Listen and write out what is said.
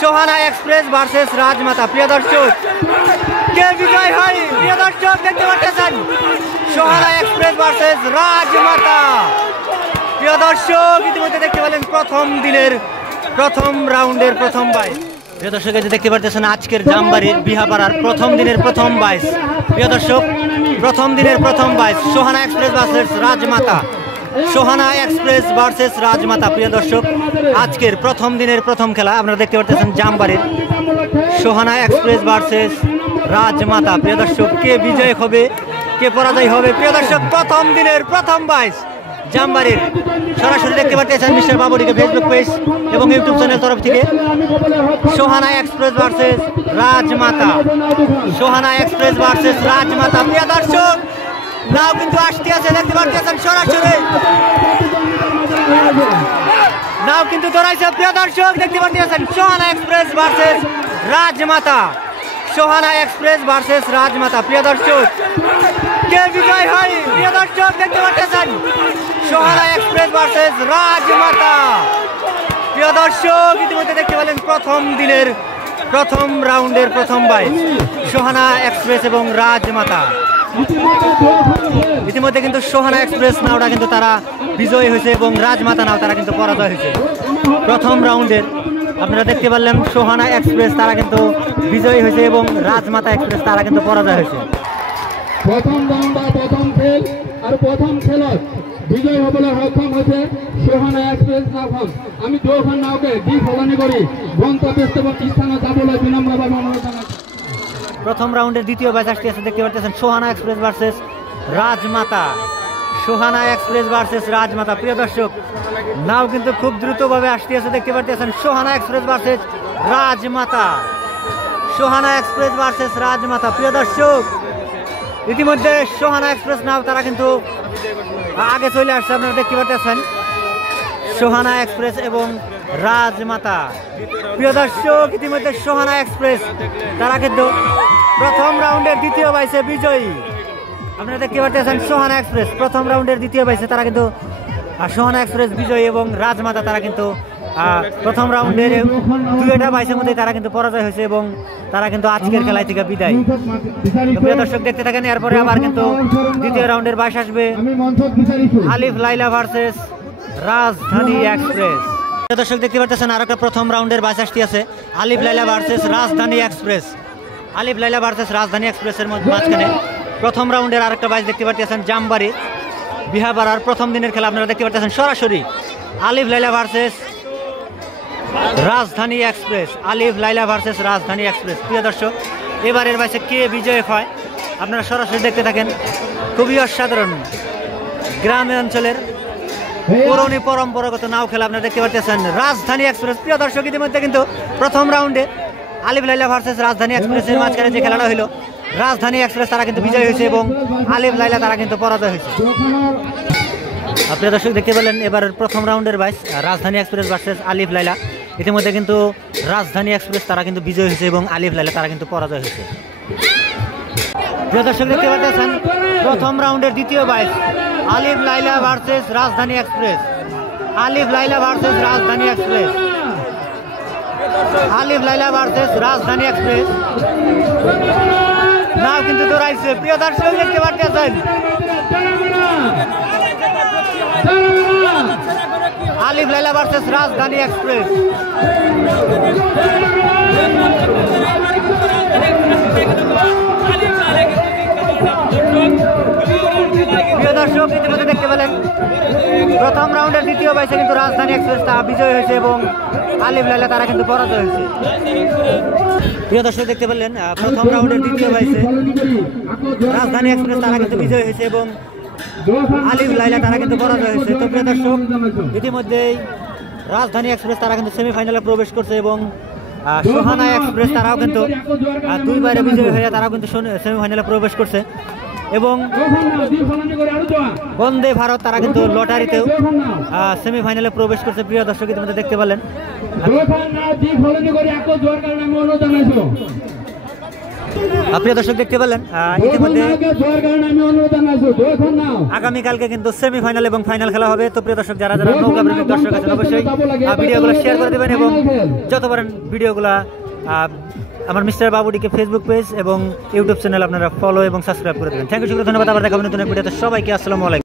Sohana express versus রাজমাতা। প্রিয় দর্শক, কে বিজয় হয়? প্রিয় দর্শক দেখতে পাচ্ছেন সোহানা এক্সপ্রেস ভার্সেস রাজমাতা। প্রিয় দর্শক ইতিমধ্যে দেখতে পেলেন প্রথম দিনের প্রথম রাউন্ডের প্রথম বাইশ। প্রিয় দর্শক দেখতে পাচ্ছেন আজকের জামবাড়ির বিহাপাড়ার প্রথম দিনের প্রথম বাইশ। প্রিয় দর্শক প্রথম দিনের প্রথম বাইশ, সোহানা এক্সপ্রেস ভার্সেস রাজমাতা। সোহানা এক্সপ্রেস ভার্সেস রাজমাতা। প্রিয় দর্শক আজকের প্রথম দিনের প্রথম খেলা আপনারা দেখতে পাচ্ছেন জামবাড়ির সোহানা এক্সপ্রেস ভার্সেস রাজমাতা। প্রিয় দর্শক কে বিজয় হবে কে পরাজয় হবে? প্রিয় দর্শক প্রথম দিনের প্রথম বাইশ জামবাড়ির সরাসরি দেখতে পাচ্ছেন মিস্টার বাবুরিকে ফেসবুক পেজ এবং ইউটিউব চ্যানেল তরফ থেকে সোহানা এক্সপ্রেস ভার্সেস রাজমাতা। সোহানা এক্সপ্রেস ভার্সেস রাজমাতা। প্রিয় দর্শক নাও কিন্তু আসতে আছে, দেখতে পাচ্ছেন সরাসরি নাও কিন্তু দৌড়াইছে। প্রিয় দর্শক দেখতে পাচ্ছেন সোহানা এক্সপ্রেস ভার্সেস রাজমাতা। সোহানা এক্সপ্রেস ভার্সেস রাজমাতা। প্রিয় দর্শক কে বিজয় হয়? প্রিয় দর্শক দেখতে পাচ্ছেন সোহানা এক্সপ্রেস ভার্সেস রাজমাতা। প্রিয় দর্শক ইতিমধ্যে দেখতে পেলেন প্রথম দিনের প্রথম রাউন্ডের প্রথম বাইশ সোহানা এক্সপ্রেস এবং রাজমাতা। ইতিমধ্যে কিন্তু সোহানা এক্সপ্রেস নাওটা কিন্তু তারা বিজয়ী হয়েছে এবং রাজমাতা নাও তারা কিন্তু পরাজয় হয়েছে। প্রথম রাউন্ডের আপনারা দেখতে পারলেন সোহানা এক্সপ্রেস তারা কিন্তু বিজয়ী হয়েছে এবং রাজমাতা এক্সপ্রেস তারা কিন্তু পরাজয় হয়েছে। প্রথম রাউন্ড বা প্রথম খেল আর প্রথম খেলত বিজয় হবলৈ সক্ষম হয়েছে সোহানা এক্সপ্রেস নাওখন। আমি দুখন নাওকে দি সলনি করি গন্তব্যস্থল স্থানে যাবলৈ বিনম্রভাবে অনুরোধ জানাচ্ছি। প্রথম রাউন্ডের দ্বিতীয় ব্যাচ আসতে আছে, দেখতে পাচ্ছেন সোহানা এক্সপ্রেস ভার্সেস রাজমাতা। সোহানা এক্সপ্রেস ভার্সেস রাজমাতা। প্রিয় দর্শক নাও কিন্তু খুব দ্রুতভাবে আসতে আছে, দেখতে পাচ্ছেন সোহানা এক্সপ্রেস ভার্সেস রাজমাতা। সোহানা এক্সপ্রেস ভার্সেস রাজমাতা। প্রিয় দর্শক ইতিমধ্যে সোহানা এক্সপ্রেস নাও তারা কিন্তু আগে চলে আসছে, আপনারা দেখতে পাচ্ছেন সোহানা এক্সপ্রেস এবং রাজমাতা। প্রিয় দর্শক ইতিমধ্যে সোহানা এক্সপ্রেস তারা কিন্তু প্রথম রাউন্ডের দ্বিতীয় বাইসে বিজয়ী। আপনারা দেখতে পাচ্ছেন সোহানা এক্সপ্রেস প্রথম রাউন্ডের দ্বিতীয় বাইসে তারা কিন্তু সোহানা এক্সপ্রেস বিজয়ী এবং রাজমাতা তারা কিন্তু প্রথম রাউন্ডের দুইটা বাইসের মধ্যে তারা কিন্তু পরাজয় হয়েছে এবং তারা কিন্তু আজকের খেলায় থেকে বিদায়। প্রিয় দর্শক দেখতে থাকেন, এরপরে আবার কিন্তু দ্বিতীয় রাউন্ডের বাইশ আসবে আলিফ লাইলা ভার্সেস রাজধানী এক্সপ্রেস। দর্শক দেখতে পাচ্ছেন আর একটা প্রথম রাউন্ডের বাইশ আসতে আছে আলিফ লাইলা ভার্সেস রাজধানী এক্সপ্রেস। আলিফ লাইলা ভার্সেস রাজধানী এক্সপ্রেসের মাঝখানে প্রথম রাউন্ডের আরেকটা বাইশ দেখতে পাচ্ছেন জামবাড়ি বিহাপাড়ার প্রথম দিনের খেলা আপনারা দেখতে পাচ্ছেন সরাসরি আলিফ লাইলা ভার্সেস রাজধানী এক্সপ্রেস। আলিফ লাইলা ভার্সেস রাজধানী এক্সপ্রেস। প্রিয় দর্শক এবারের বাইসে কে বিজয় হয় আপনারা সরাসরি দেখতে থাকেন। খুবই অসাধারণ গ্রামীণ অঞ্চলের পুরনো পরম্পরাগত নাও খেলা আপনারা দেখতে পাচ্ছেন রাজধানী এক্সপ্রেস। প্রিয় দর্শক ইতিমধ্যে কিন্তু প্রথম রাউন্ডে আলিফ লাইলা ভার্সেস রাজধানী এক্সপ্রেসের মাঝখানে যে খেলাটা হলো রাজধানী এক্সপ্রেস তারা কিন্তু বিজয় হয়েছে এবং আলিফ লাইলা তারা কিন্তু পরাজয় হয়েছে। আপনারা দর্শক দেখতে পেলেন এবারের প্রথম রাউন্ডের বাইশ রাজধানী এক্সপ্রেস ভার্সেস আলিফ লাইলা। ইতিমধ্যে কিন্তু রাজধানী এক্সপ্রেস তারা কিন্তু বিজয় হয়েছে এবং আলিফ লাইলা তারা কিন্তু পরাজয় হয়েছে। প্রিয় দর্শক দেখতে পাচ্ছেন প্রথম রাউন্ডের দ্বিতীয় বাইশ আলিফ লাইলা ভার্সেস রাজধানী এক্সপ্রেস। আলিফ লাইলা ভার্সেস রাজধানী এক্সপ্রেস। আলিফ লাইলা ভার্সেস রাজধানী এক্সপ্রেস নাও কিন্তু দৌড়াইছে। প্রিয় দর্শক দেখতে পাচ্ছেন আলিফ লাইলা ভার্সেস রাজধানী এক্সপ্রেস। প্রিয় দর্শক ইতিমধ্যে দেখতে পেলেন প্রথম রাউন্ডের দ্বিতীয় বাইসে কিন্তু রাজধানী এক্সপ্রেস তারা বিজয় হয়েছে এবং আলিফ লাইলা তারা কিন্তু পরাজয় হয়েছে। প্রিয় দর্শক দেখতে পেলেন প্রথম রাউন্ডের দ্বিতীয় বাইসে রাজধানী এক্সপ্রেস তারা কিন্তু বিজয় হয়েছে এবং আলিফ লাইলা তারা কিন্তু পরাজয় হয়েছে। তো প্রিয় দর্শক ইতিমধ্যেই রাজধানী এক্সপ্রেস তারা কিন্তু সেমিফাইনালে প্রবেশ করছে এবং সোহানা এক্সপ্রেস তারাও কিন্তু দুইবারে বিজয়ী হয়ে তারাও কিন্তু সেমিফাইনালে প্রবেশ করছে এবং বন্দে ভারত তারা কিন্তু লটারিতেও সেমিফাইনালে প্রবেশ করছে। প্রিয় দর্শক ইতিমধ্যে দেখতে পেলেন প্রিয় দর্শক দেখতে পেলেন ইতিমধ্যে আগামীকালকে কিন্তু সেমিফাইনাল এবং ফাইনাল খেলা হবে। তো প্রিয় দর্শক যারা যারা নৌকা প্রেমিক দর্শক আছেন অবশ্যই ভিডিওগুলো শেয়ার করে দেবেন এবং যত পারেন ভিডিওগুলো আমার মিস্টার বাবুডিকে ফেসবুক পেজ এবং ইউটিউব চ্যানেল আপনারা ফলো এবং সাবস্ক্রাইব করে দেবেন। থ্যাংক ইউ, ধন্যবাদ। আবার দেখা হবে নতুন এক ভিডিওতে। সবাইকে আসসালামু আলাইকুম।